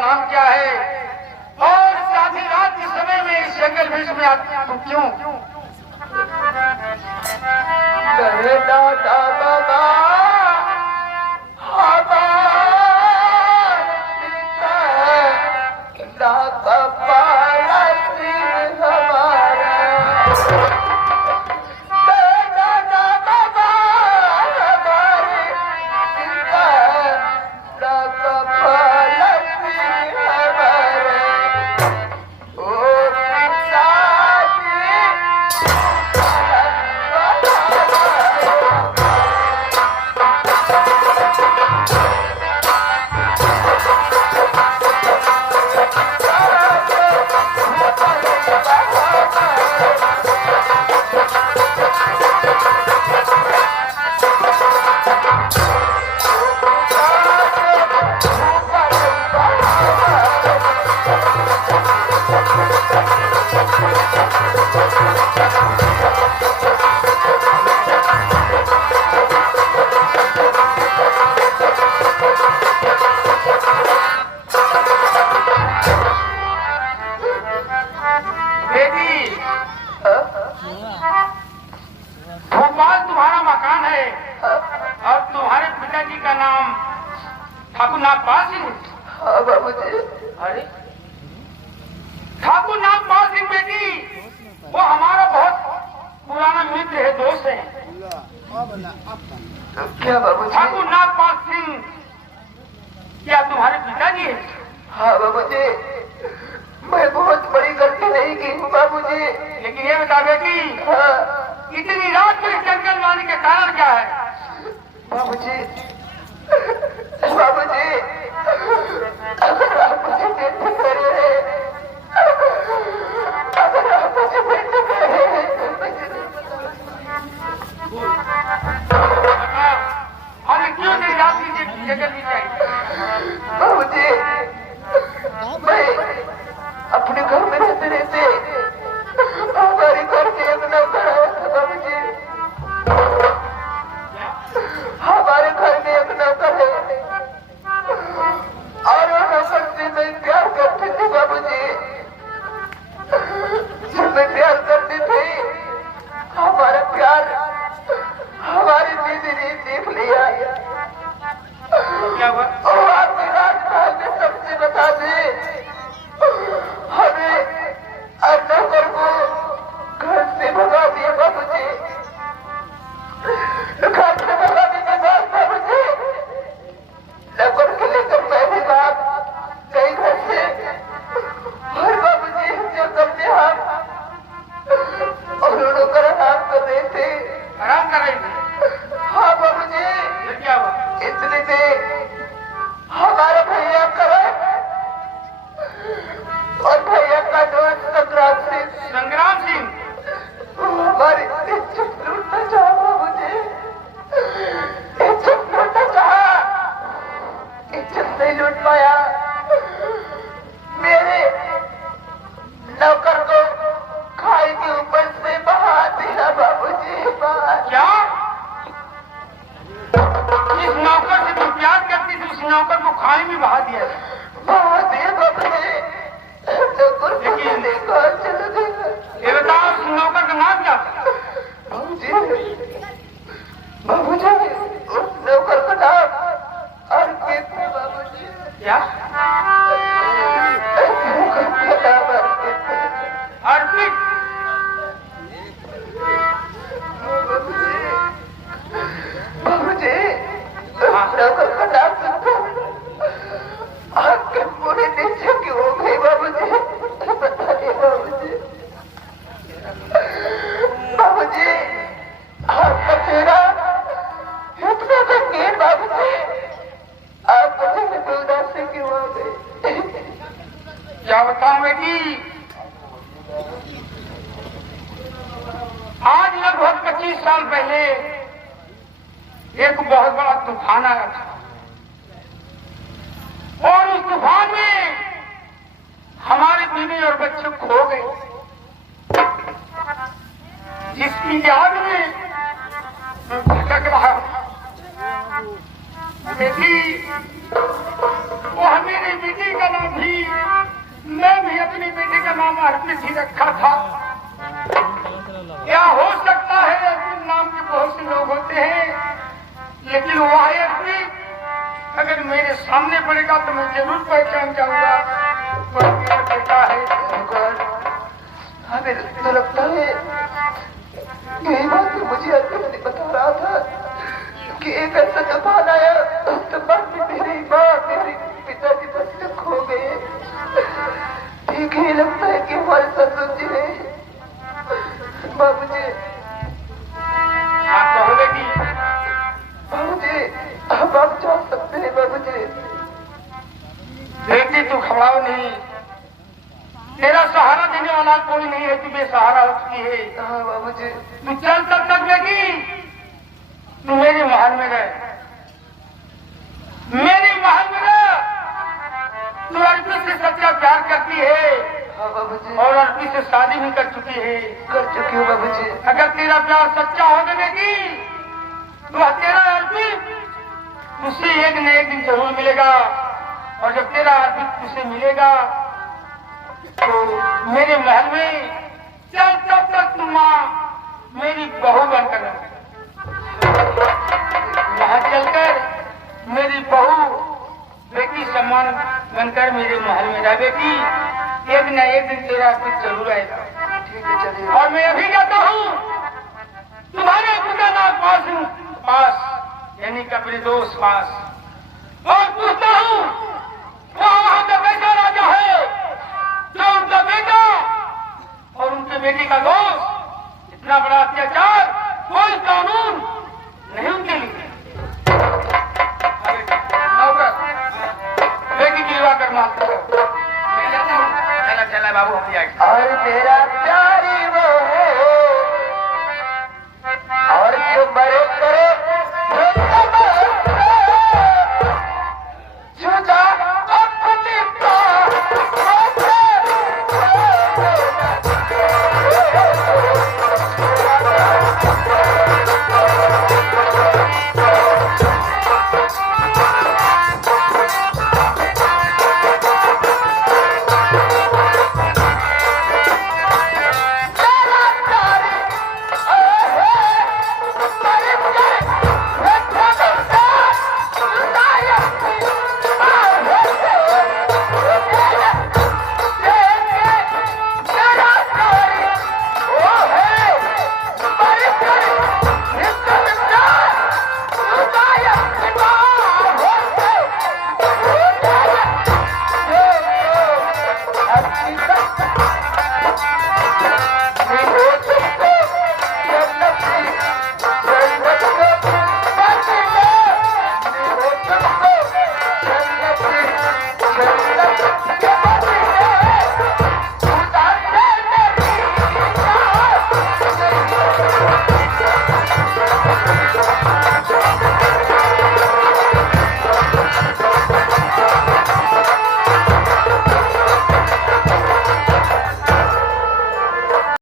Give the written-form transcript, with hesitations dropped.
नाम क्या है और आधी रात के समय में इस जंगल भेष में तू क्यों? दादा दादा ठाकुर नागपाल सिंह। हाँ बाबूजी। अरे ठाकुर नागपाल सिंह बेटी, वो हमारा बहुत पुराना मित्र है, दोस्त है। क्या बाबूजी? ठाकुर नागपाल सिंह क्या तुम्हारे पिताजी है? हाँ बाबूजी, मैं बहुत बड़ी गलती नहीं की हूँ बाबूजी। लेकिन ये बता बेटी, हाँ इतनी रात में जंगल लाने के कारण क्या है? बाबूजी, बाबूजी, अगर आप मुझे बेटे करे, अगर आप मुझे बेटे करे, हमें क्यों नहीं रात की जगह दी जाएगी? बाबूजी, मैं अपने घर में रहते रहते हमारे घर के एक नौकर आया था बाबूजी। हमारे घर में एक नौकर है और वो नौकर से मैं प्यार करती थी बाबूजी। जब मैं प्यार करती थी, हमारा प्यार हमारी दीदी ने देख लिया। क्या हुआ? और आपकी राजपाल ने सबसे बता दी, हमें और नौकर को घर से भगा दिया बाबूजी। घर से भगाने के बाद बाबूजी, नौकर के लेकर मैं भी बात गई घर से। और बाबूजी, जो अपने हाथ और नौकर आराम कर रहे थे। आराम कर रही थी? हाँ बाबूजी। क्या हुआ? इतने में हमारा भैया करण और भैया का दोस्त संग्राम सिंह हमारी इज्जत लूटना चाहा बाबूजी। इज्जत लूटना चाहा, इज्जत नहीं लूट पाया। मेरे नौकर को खाई के ऊपर से बहा दिया बाबूजी। क्या? इस नौकर से तुम प्यार करती थी, उस नौकर को खाई में बहा दिया? बहा दिया बाबूजी। नौकर लेकिन चला गया। ये बताओ, उस नौकर का नाम क्या था? बाबूजी, बाबूजी, उस नौकर का नाम अर्पित है बाबूजी। क्या? नौकर का नाम अर्पित है। अर्पित? बाबूजी, नौकर का नाम सुनकर आपके पूरे नीचे क्यों हो गई बाबूजी? बताइए बाबूजी। बाबूजी, आपका चेहरा इतना गंभीर बाबूजी, आप मुझे उदासी क्यों हो गई? क्या बताऊं बेटी, आज लगभग 25 साल पहले एक बहुत बड़ा तूफान आया था और उस तूफान में हमारे बीवी और बच्चे खो गए। जिसकी याद में मैं भटक रहा हूं। बेटी, वो मेरी बेटी का नाम अर्पित ही रखा था। क्या हो सकता है, अर्पित नाम के बहुत से लोग होते हैं, लेकिन वह अर्पित अगर मेरे सामने पड़ेगा तो मैं जरूर पहचान जाऊंगा वह मेरा बेटा है। हमें तो लगता है यही बात मुझे अर्पित ने बता रहा था कि एक ऐसा तूफान आया, उस तूफान में मेरी माँ मेरे पिताजी बस तक खो गए। ठीक ही लगता है कि हमारे ससुर जी ने बाबूजी। आप कहोगे कि बाबूजी अब आप जा सकते हैं। बाबूजी बेटी तू घबराओ नहीं, तेरा सहारा देने वाला कोई नहीं है, तू बेसहारा हो चुकी है। हाँ बाबूजी। तू चल तब तक बेटी, तू मेरे महल में रह, मेरे महल में रह। तू अर्पित से सच्चा प्यार करती है। हाँ बाबूजी। और अर्पित से शादी भी कर चुकी है। कर चुकी हूँ बाबूजी। अगर तेरा प्यार सच्चा होगा बेटी तो तेरा अर्पित तुझसे एक न एक दिन जरूर मिलेगा, और जब तेरा अर्पित तुझसे मिलेगा तो मेरे महल में चल तब तक तुम माँ मेरी बहू बनकर वहां चलकर मेरी बहू बेटी सम्मान बनकर मेरे महल में रह। बेटी एक न एक दिन तेरा अर्पित जरूर आएगा। ठीक है चलिए। और मैं अभी जाता हूँ तुम्हारे पितानाथ पास यानी कि अपने दोस्त पास, और पूछता हूँ वहाँ का बेटा राजा है जो उनका बेटा और उनके बेटे का दोस्त इतना बड़ा अत्याचार कोई कानून नहीं उनके लिए। बेटी की विवाह कर मानते हो। चला चला बाबू हम जाएंगे। और तेरा प्यारी वो है और जो बड़े